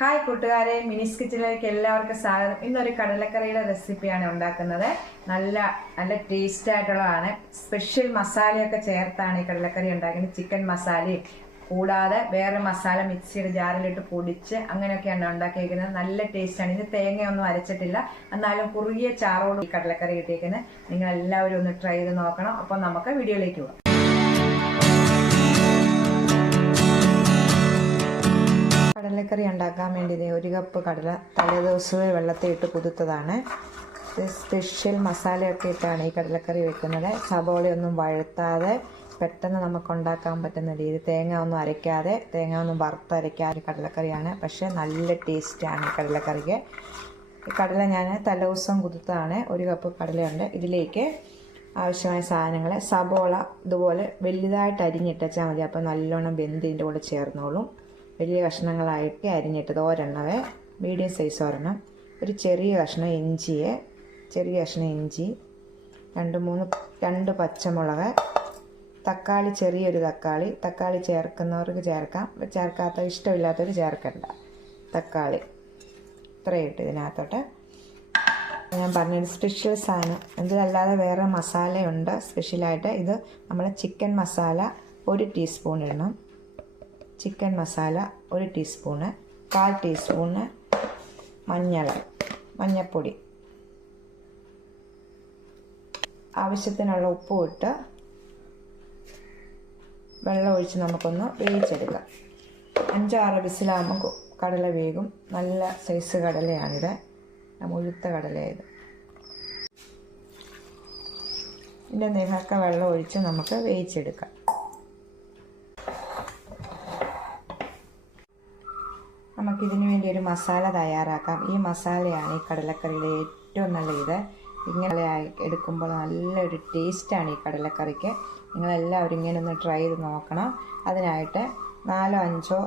Hi കൂട്ടുകാരെ. മിനിസ് കിച്ചണിലേക്ക് എല്ലാവർക്കും സ്വാഗതം. ഇന്നൊരു കടലക്കറിയുടെ റെസിപ്പിയാണ് ഉണ്ടാക്കുന്നത്. നല്ല നല്ല ടേസ്റ്റ് ആയിട്ടുള്ളതാണ്. സ്പെഷ്യൽ മസാലയൊക്കെ ചേർത്താണ് ഈ കടലക്കറി ഉണ്ടാക്കുന്നത് ചിക്കൻ മസാലയും കൂടാതെ വേറെ മസാല മിക്സിയുടെ ജാറിലിട്ട് പൊടിച്ച് അങ്ങനെയൊക്കെയാണ് ഉണ്ടാക്കിയിരിക്കുന്നത് നല്ല ടേസ്റ്റാണ് ഇത് തേങ്ങയൊന്നും അരച്ചിട്ടില്ല. എന്നാലും കുറുകിയ ചാറോട് ഈ കടലക്കറി കിട്ടിയിരിക്കുന്നത് നിങ്ങൾ എല്ലാവരും ഒന്ന് ട്രൈ ചെയ്ത് നോക്കണം. അപ്പോൾ നമുക്ക് വീഡിയോയിലേക്ക് പോകാം. കടലക്കറി ഉണ്ടാക്കാൻ വേണ്ടി ഒരു കപ്പ് കടല തലേദിവസമേ വെള്ളത്തിൽ ഇട്ട് കുതിർത്തതാണ്. സ്പെഷ്യൽ മസാലയൊക്കെ ഇട്ടാണ് ഈ കടലക്കറി വെക്കുന്നത്. സബോളയൊന്നും വഴുത്താതെ പെട്ടെന്ന് നമുക്ക് ഉണ്ടാക്കാൻ പറ്റുന്ന രീതി. തേങ്ങ ഒന്നും അരയ്ക്കാതെ തേങ്ങ ഒന്നും വറുത്തരയ്ക്കാതെ കടലക്കറിയാണ്. പക്ഷേ നല്ല ടേസ്റ്റാണ് ഈ കടലക്കറിക്ക്. ഈ കടല ഞാൻ തലേദിവസം കുതിർത്താണ് ഒരു കപ്പ് കടലയുണ്ട്. ഇതിലേക്ക് ആവശ്യമായ സാധനങ്ങൾ സബോള ഇതുപോലെ വലുതായിട്ട് അരിഞ്ഞിട്ടാൽ മതി. അപ്പോൾ നല്ലോണം വെന്തിന്റെ കൂടെ ചേർന്നോളും. വലിയ കഷ്ണങ്ങളായിട്ട് അരിഞ്ഞിട്ടത് ഒരെണ്ണവേ മീഡിയം സൈസ് ഒരെണ്ണം. ഒരു ചെറിയ കഷ്ണം ഇഞ്ചിയെ ചെറിയ കഷ്ണം ഇഞ്ചി രണ്ട് മൂന്ന് രണ്ട് പച്ചമുളക് തക്കാളി ചെറിയൊരു തക്കാളി തക്കാളി ചേർക്കുന്നവർക്ക് ചേർക്കാം. ചേർക്കാത്ത ഇഷ്ടമില്ലാത്തവർ ചേർക്കണ്ട തക്കാളി. ഇത്രയും ഇട്ട് ഇതിനകത്തോട്ട്. ഞാൻ പറഞ്ഞൊരു സ്പെഷ്യൽ സാധനം. ഇതിലല്ലാതെ വേറെ മസാലയുണ്ട്. സ്പെഷ്യലായിട്ട് ഇത് നമ്മൾ ചിക്കൻ മസാല ഒരു ടീസ്പൂൺ ഇടണം. ചിക്കൻ മസാല ഒരു ടീസ്പൂണ് കാൽ ടീസ്പൂണ് മഞ്ഞൾ മഞ്ഞൾപ്പൊടി ആവശ്യത്തിനുള്ള ഉപ്പും ഇട്ട് വെള്ളം ഒഴിച്ച് നമുക്കൊന്ന് വേവിച്ചെടുക്കാം. അഞ്ചാറ് വിസിലാകുമ്പോൾ കടല വേകും നല്ല സൈസ് കടലയാണിത്. മുഴുത്ത കടലയത് ഇതിന്റെ നിഹക്ക വെള്ളം ഒഴിച്ച് നമുക്ക് വേവിച്ചെടുക്കാം. നമുക്കിതിന് വേണ്ടി ഒരു മസാല തയ്യാറാക്കാം. ഈ മസാലയാണ് ഈ കടലക്കറിയുടെ ഏറ്റവും നല്ല ഇത് ഇങ്ങനെ എടുക്കുമ്പോൾ നല്ലൊരു ടേസ്റ്റാണ് ഈ കടലക്കറിക്ക്. നിങ്ങളെല്ലാവരും ഇങ്ങനെ ഒന്ന് ട്രൈ ചെയ്ത് നോക്കണം. അതിനായിട്ട് നാലോ അഞ്ചോ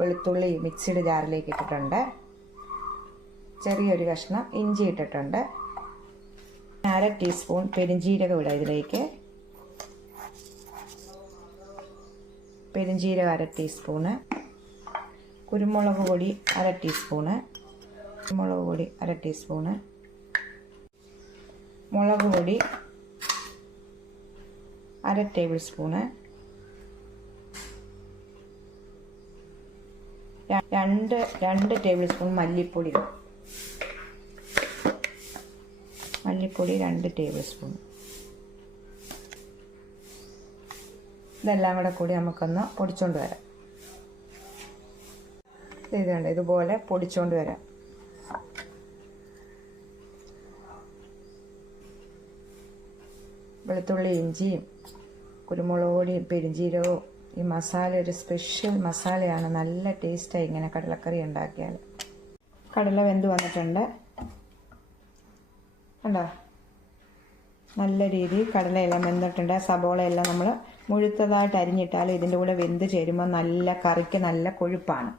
വെളുത്തുള്ളി മിക്സിഡ് ജാറിലേക്ക് ഇട്ടിട്ടുണ്ട്. ചെറിയൊരു കഷ്ണം ഇഞ്ചി ഇട്ടിട്ടുണ്ട്. അര ടീസ്പൂൺ പെരിഞ്ജീരകം ഇടാം ഇതിലേക്ക്. പെരിഞ്ജീരകം അര ടീസ്പൂണ്. കുരുമുളക് പൊടി അര ടീസ്പൂണ്. കുരുമുളക് പൊടി അര ടീസ്പൂണ്. മുളക് പൊടി അര ടേബിൾ സ്പൂണ്. രണ്ട് രണ്ട് ടേബിൾ സ്പൂൺ മല്ലിപ്പൊടി. മല്ലിപ്പൊടി രണ്ട് ടേബിൾ സ്പൂൺ. ഇതെല്ലാം കൂടെ കൂടി നമുക്കൊന്ന് പൊടിച്ചുകൊണ്ട് വരാം. ഇതുണ്ട്. ഇതുപോലെ പൊടിച്ചുകൊണ്ട് വരാം. വെളുത്തുള്ളി ഇഞ്ചിയും കുരുമുളക് പൊടിയും പെരിഞ്ചീരകവും ഈ മസാല ഒരു സ്പെഷ്യൽ മസാലയാണ്. നല്ല ടേസ്റ്റായി ഇങ്ങനെ കടലക്കറി ഉണ്ടാക്കിയാൽ കടല വെന്ത് വന്നിട്ടുണ്ട്. കണ്ടോ? നല്ല രീതിയിൽ കടലയെല്ലാം വെന്തിട്ടുണ്ട്. സബോളയെല്ലാം നമ്മൾ മുഴുത്തതായിട്ട് അരിഞ്ഞിട്ടാൽ ഇതിന്റെ കൂടെ വെന്ത് ചേരുമ്പോൾ നല്ല കറിക്ക് നല്ല കൊഴുപ്പാണ്.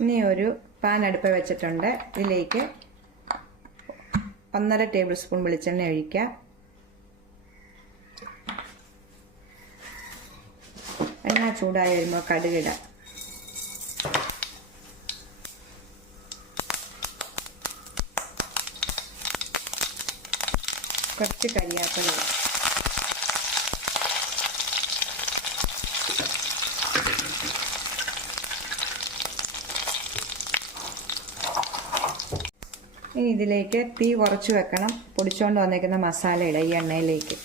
ഇനി ഒരു പാൻ അടുപ്പ് വെച്ചിട്ടുണ്ട്. ഇതിലേക്ക് ഒന്നര ടേബിൾ സ്പൂൺ വെളിച്ചെണ്ണ ഒഴിക്കുക എണ്ണ ചൂടായി വരുമ്പോൾ കടുകിട കുറച്ച് കരിയാപ്പല ഇനി ഇതിലേക്ക് തീ കുറച്ച് വെക്കണം. പൊടിച്ചുകൊണ്ട് വന്നേക്കുന്ന മസാല ഇട ഈ എണ്ണയിലേക്ക്.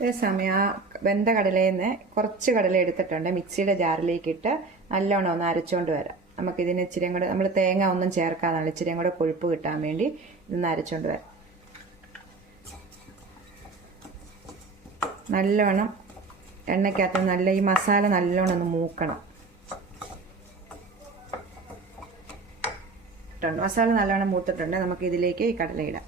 അതേസമയം ആ വെന്ത കടലയിൽ നിന്ന് കുറച്ച് കടല എടുത്തിട്ടുണ്ട്. മിക്സിയുടെ ജാറിലേക്ക് ഇട്ട് നല്ലോണം ഒന്ന് അരച്ചുകൊണ്ട് വരാം. നമുക്കിതിന് ഇച്ചിരിയും കൂടെ നമ്മൾ തേങ്ങ ഒന്നും ചേർക്കാതാണ് ഇച്ചിരിയും കൂടെ കൊഴുപ്പ് കിട്ടാൻ വേണ്ടി ഇതൊന്ന് അരച്ചുകൊണ്ട് വരാം. നല്ലോണം എണ്ണയ്ക്കകത്ത് നല്ല ഈ മസാല നല്ലോണം ഒന്ന് മൂക്കണം. മസാല നല്ലോണം മൂത്തിട്ടുണ്ട്. നമുക്ക് ഇതിലേക്ക് ഈ കടല ഇടാം.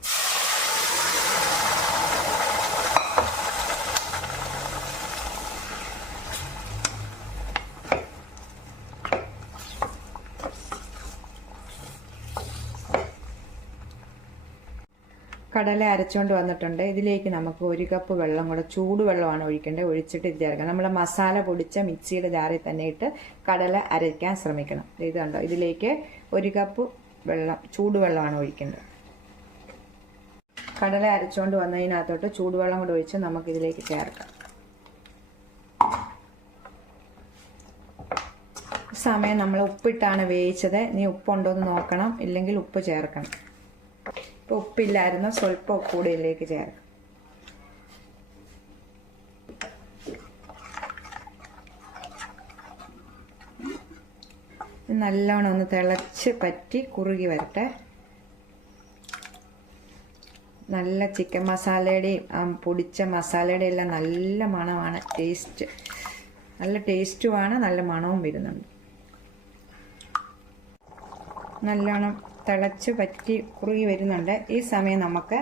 കടല അരച്ചുകൊണ്ട് വന്നിട്ടുണ്ട്. ഇതിലേക്ക് നമുക്ക് ഒരു കപ്പ് വെള്ളം കൂടെ ചൂടുവെള്ളമാണ് ഒഴിക്കേണ്ടത്. ഒഴിച്ചിട്ട് ഇത് ചേർക്കണം നമ്മൾ മസാല പൊടിച്ച മിക്സിയുടെ ജാറിൽ തന്നെ ഇട്ട് കടല അരയ്ക്കാൻ ശ്രമിക്കണം. ഇത് കണ്ടോ? ഇതിലേക്ക് ഒരു കപ്പ് വെള്ളം ചൂടുവെള്ളമാണ് ഒഴിക്കേണ്ടത്. കടല അരച്ചുകൊണ്ട് വന്നതിനകത്തോട്ട് ചൂടുവെള്ളം കൂടെ ഒഴിച്ച് നമുക്ക് ഇതിലേക്ക് ചേർക്കാം. സമയം നമ്മൾ ഉപ്പിട്ടാണ് വേവിച്ചത്. ഇനി ഉപ്പുണ്ടോ എന്ന് നോക്കണം. ഇല്ലെങ്കിൽ ഉപ്പ് ചേർക്കണം. ഉപ്പില്ലായിരുന്നു. സ്വല്പം കൂടി ഇതിലേക്ക് ചേർക്കാം നല്ലോണം ഒന്ന് തിളച്ച് പറ്റി കുറുകി വരട്ടെ. നല്ല ചിക്കൻ മസാലയുടെയും പൊടിച്ച മസാലയുടെയും എല്ലാം നല്ല മണമാണ്. ടേസ്റ്റ് നല്ല ടേസ്റ്റുമാണ് നല്ല മണവും വരുന്നുണ്ട്. നല്ലോണം തിളച്ച് പറ്റി കുറുകി വരുന്നുണ്ട്. ഈ സമയം നമുക്ക്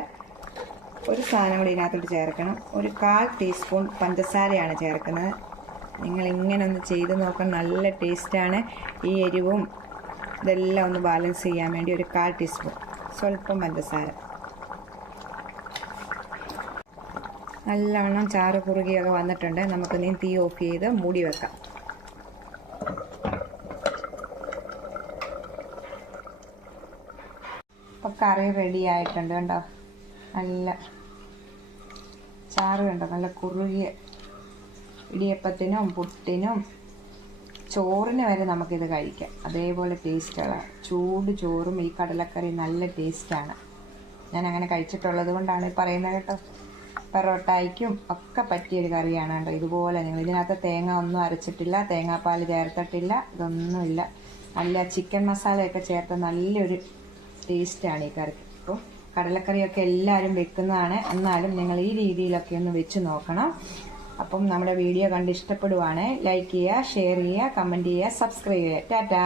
ഒരു സാധനം കൂടി ഇതിനകത്തോട്ട് ചേർക്കണം. ഒരു കാൽ ടീസ്പൂൺ പഞ്ചസാരയാണ് ചേർക്കുന്നത്. നിങ്ങൾ ഇങ്ങനെ ഒന്ന് ചെയ്ത് നോക്കാൻ നല്ല ടേസ്റ്റാണ് ഈ എരിവും ഇതെല്ലാം ഒന്ന് ബാലൻസ് ചെയ്യാൻ വേണ്ടി ഒരു കാൽ ടീസ്പൂൺ സ്വല്പം പഞ്ചസാര. നല്ലവണ്ണം ചാറ് കുറുകിയൊക്കെ വന്നിട്ടുണ്ട്. നമുക്ക് നീ തീ ഓഫ് ചെയ്ത് മൂടി വെക്കാം. കറി റെഡി ആയിട്ടുണ്ട് കണ്ടോ? നല്ല ചാറ് കണ്ടോ? നല്ല കുറുകിയ ഇടിയപ്പത്തിനും പുട്ടിനും ചോറിന് വരെ നമുക്കിത് കഴിക്കാം. അതേപോലെ ടേസ്റ്റുകളാണ് ചൂട് ചോറും ഈ കടലക്കറി നല്ല ടേസ്റ്റാണ് ഞാൻ അങ്ങനെ കഴിച്ചിട്ടുള്ളത് കൊണ്ടാണ് പറയുന്നത് കേട്ടോ. പെറോട്ടായിക്കും ഒക്കെ പറ്റിയൊരു കറിയാണ് കേട്ടോ ഇതുപോലെ നിങ്ങൾ ഇതിനകത്ത് തേങ്ങ ഒന്നും അരച്ചിട്ടില്ല തേങ്ങാപ്പാൽ ചേർത്തിട്ടില്ല ഇതൊന്നുമില്ല. നല്ല ചിക്കൻ മസാലയൊക്കെ ചേർത്ത് നല്ലൊരു ടേസ്റ്റാണ് ഈ കറിക്ക് അപ്പോൾ കടലക്കറിയൊക്കെ എല്ലാവരും വെക്കുന്നതാണ്. എന്നാലും നിങ്ങൾ ഈ രീതിയിലൊക്കെ ഒന്ന് വെച്ച് നോക്കണം. അപ്പം നമ്മുടെ വീഡിയോ കണ്ട് ഇഷ്ടപ്പെടുവാണെങ്കിൽ ലൈക്ക് ചെയ്യുക ഷെയർ ചെയ്യുക കമന്റ് ചെയ്യുക സബ്സ്ക്രൈബ് ചെയ്യുക. ടാറ്റാ!